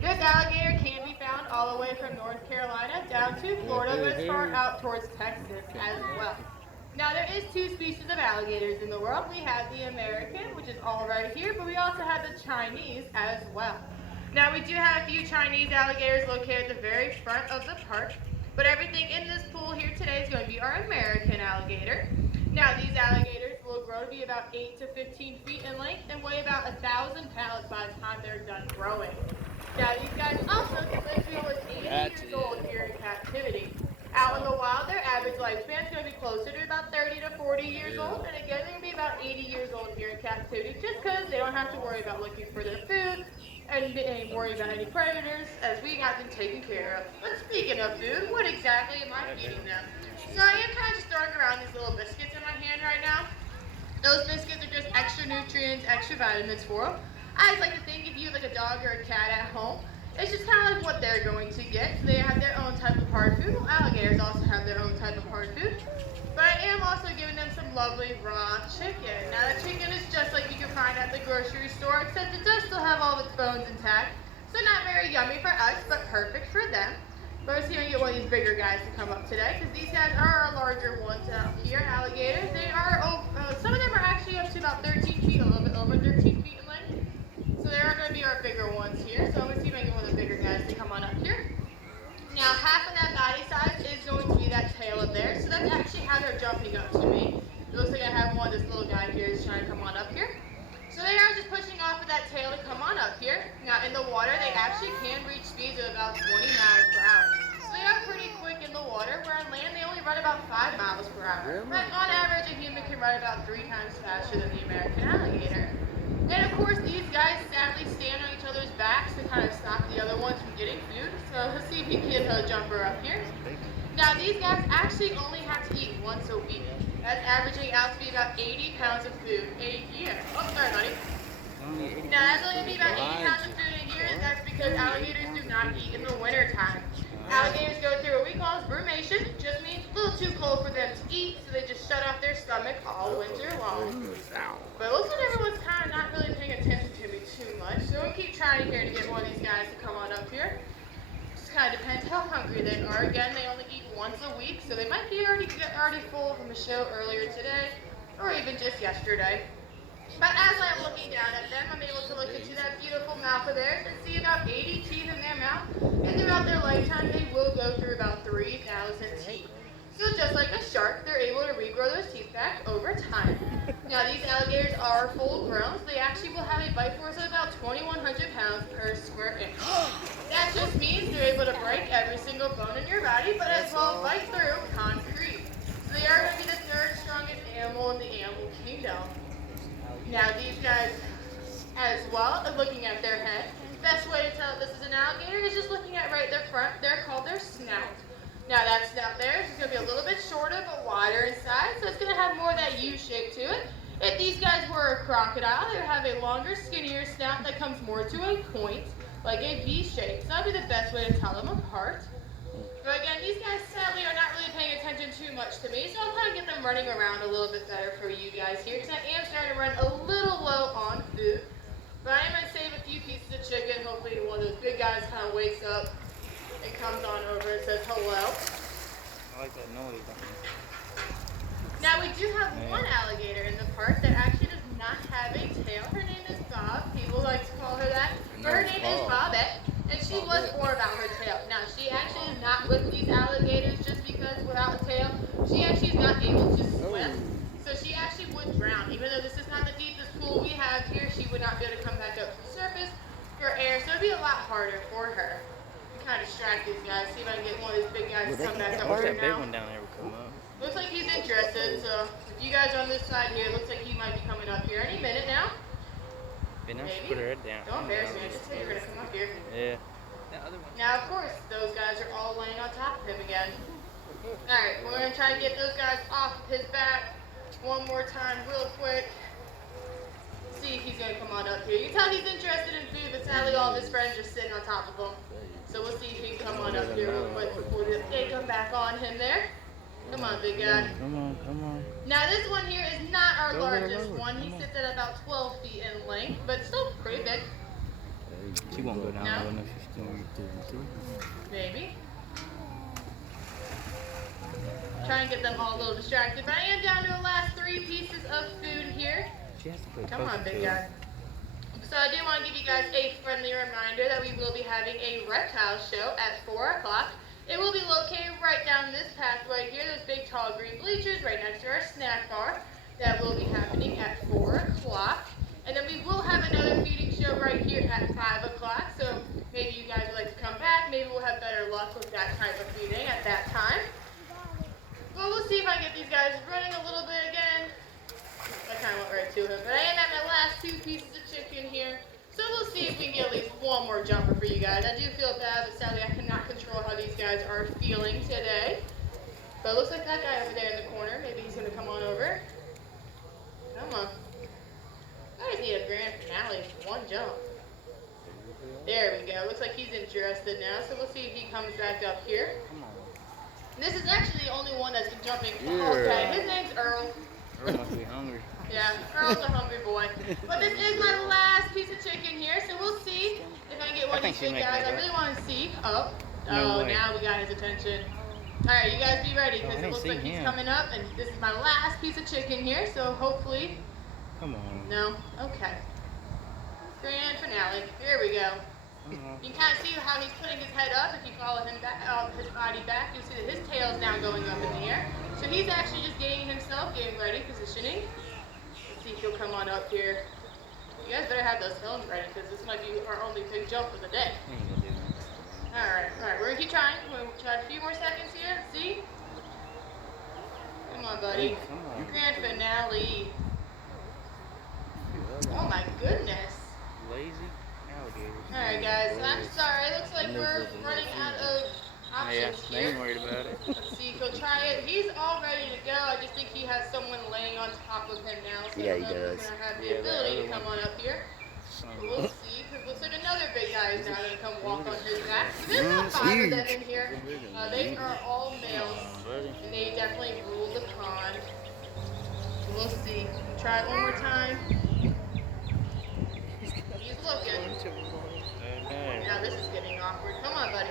This alligator can be found all the way from North Carolina down to Florida, but as far out towards Texas as well. Now there is two species of alligators in the world. We have the American, which is all right here, but we also have the Chinese as well. Now we do have a few Chinese alligators located at the very front of the park, but everything in this pool here today is going to be our American alligator. Now these alligators will grow to be about 8 to 15 feet in length and weigh about 1,000 pounds by the time they're done growing. Now these guys also can live to almost 80 years old here in captivity. Out in the wild, their average lifespan is going to be closer to about 30 to 40 years old, and again, they're going to be about 80 years old here in captivity, just because they don't have to worry about looking for their food and worry about any predators, as we got them taken care of. But speaking of food, what exactly am I feeding them? So I am kind of just throwing around these little biscuits in my hand right now. Those biscuits are just extra nutrients, extra vitamins for them. I just like to think if you have like a dog or a cat at home, it's just kind of like what they're going to get. So they have their own type of hard food. Well, alligators also have their own type of hard food. But I am also giving them some lovely raw chicken. Now the chicken is just like you can find at the grocery store, except it does still have all of its bones intact. So not very yummy for us, but perfect for them. But let's see if we can get one of these bigger guys to come up today, because these guys are our larger ones out here, alligators. They are, some of them are actually up to about 13 feet, a little bit over 13 feet in length. So they are going to be our bigger ones here. So I'm going to see if I can get one of the bigger guys to come on up here. Now half of that body size is going to be that tail of theirs. So that's actually how they're jumping up to me. It looks like I have one, this little guy here is trying to come on up here. So they are just pushing off of that tail to come on up here. Now in the water, they actually can reach speeds of about 20 miles per hour. So they are pretty quick in the water, where on land they only run about 5 miles per hour. But on average, a human can run about 3 times faster than the American alligator. And of course, these guys sadly stand on each other's backs to kind of stop the other ones from getting food. So let's see if he can get a jumper up here. Now these guys actually only have to eat once a week. That's averaging out to be about 80 pounds of food a year. Oh, sorry, buddy. Now that's only going to be about 80 pounds of food a year, and that's because alligators do not eat in the winter time. Alligators go through what we call brumation, just means a little too cold for them to eat, so they just shut off their stomach all winter long. But it looks like everyone's kind of not really paying attention to me too much, so we'll keep trying here to get one of these guys to come on up here. Just kind of depends how hungry they are. Again, they only eat once a week, so they might be already full from a show earlier today, or even just yesterday. But as I'm looking down at them, I'm able to look into that beautiful mouth of theirs and see about 80 teeth in their mouth. And throughout their lifetime, they will go through about 3,000 teeth. So just like a shark, they're able to regrow those teeth back over time. Now these alligators are full grown, so they actually will have a bite force of about 2,100 pounds per square inch. That just means they're able to break every single bone in your body, but as well bite through concrete. So they are going to be the third strongest animal in the animal kingdom. Now these guys as well, looking at their head, best way to tell if this is an alligator is just looking at right their front. They're called their snout. Now that snout there is going to be a little bit shorter but wider inside, so it's going to have more of that U shape to it. If these guys were a crocodile, they would have a longer, skinnier snout that comes more to a point, like a V shape. So that would be the best way to tell them apart. But again, these guys sadly are not really paying attention too much to me, so I'll kind of get them running around a little bit better for you guys here, because I am starting to run a little low on food. But I am going to save a few pieces of chicken. Hopefully one of those big guys kind of wakes up and comes on over and says hello. I like that noise. Now we do have one alligator in the park that actually does not have a tail. Her name is Bob. People like to call her that. But her name is Bobette. And she was born without her tail. Now, she actually is not with these alligators just because without a tail, she actually is not able to swim. So she actually would drown. Even though this is not the deepest pool we have here, she would not be able to come back up to the surface for air. So it would be a lot harder for her. We kind of distract these guys. See if I can get one of these big guys to come back up Watch right that big now. one down there will come up. Looks like he's interested. So if you guys are on this side here, it looks like he might be coming up here any minute now. Put her head down. Don't embarrass me. I just said you're going to come up here. Yeah. Now, of course, those guys are all laying on top of him again. Alright, we're going to try to get those guys off of his back one more time real quick. See if he's going to come on up here. You can tell he's interested in food, but sadly all of his friends are sitting on top of him. So we'll see if he can come on up here real quick before they come back on him there. Come on, big guy. Come on. Now, this one here is not our largest one. He sits at about 12 feet in length, but still pretty big. She won't go down No? low enough. She's still. Maybe. Try and get them all a little distracted, but I am down to the last 3 pieces of food here. She has to put Come on, big guy. So I do want to give you guys a friendly reminder that we will be having a reptile show at 4 o'clock. It will be located right down this path right here, those big tall green bleachers right next to our snack bar. That will be happening at 4 o'clock. And then we will have another feeding show right here at 5 o'clock. So maybe you guys would like to come back. Maybe we'll have better luck with that type of feeding at that time. Well, we'll see if I can get these guys running a little bit again. I kind of went right to him. But I am at my last 2 pieces of chicken here. So we'll see if we can get at least one more jumper for you guys. I do feel bad, but sadly I cannot control how these guys are feeling today. But it looks like that guy over there in the corner. Maybe he's going to come on over. Come on. I just need a grand finale for 1 jump. There we go. Looks like he's interested now. So we'll see if he comes back up here. Come on. This is actually the only one that's been jumping all day. His name's Earl. Earl must be hungry. Yeah, Earl's a hungry boy. But this is my last piece of chicken here, so we'll see if I can get one of these big guys. I really want to see. Oh, now we got his attention. All right, you guys be ready, because it looks like he's coming up, and this is my last piece of chicken here, so hopefully. Come on. No? Okay. Grand finale. Here we go. You can kind of see how he's putting his head up. If you follow him back, his body back, you'll see that his tail is now going up in the air. So he's actually just getting himself, getting ready, positioning. Let's see if he'll come on up here. You guys better have those phones ready, because this might be our only big jump for the day. Alright, we're going to keep trying. We're going to try a few more seconds here. See? Come on, buddy. Grand finale. Oh my goodness. Lazy alligators. Alright guys, I'm sorry. It looks like we're running out of options They ain't here. worried about it. Let's see if he'll try it. He's all ready to go. I just think he has someone laying on top of him now. So Yeah, I he don't know if does. he's going to have the ability to come on up here. But we'll see. Because looks like another big guy is now going to come walk on his back. So there's about 5 of them in here. They are all males. And they definitely rule the pond. So we'll see. Try it one more time. He's looking. Now this is getting awkward. Come on, buddy.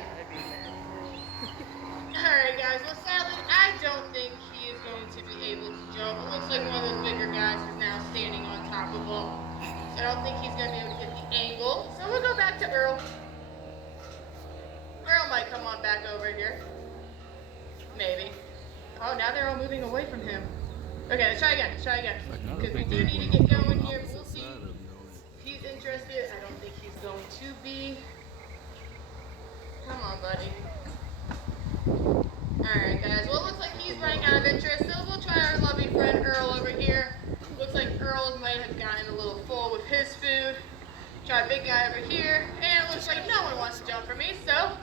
Alright, guys. Well, sadly, I don't think he is going to be able to jump. It looks like one of those bigger guys is now standing on top of him. So I don't think he's going to be able to get the angle. So we'll go back to Earl. Earl might come on back over here. Maybe. Oh, now they're all moving away from him. Okay, let's try again. Because we do need to get going here. We'll see if he's interested. I don't think he's going to be. Come on, buddy. Alright, guys. Well, it looks like he's running out of interest. So we'll try our lovely friend Earl over here. Looks like Earl might have gotten a little full with his food. Try big guy over here. And it looks like no one wants to jump for me, so.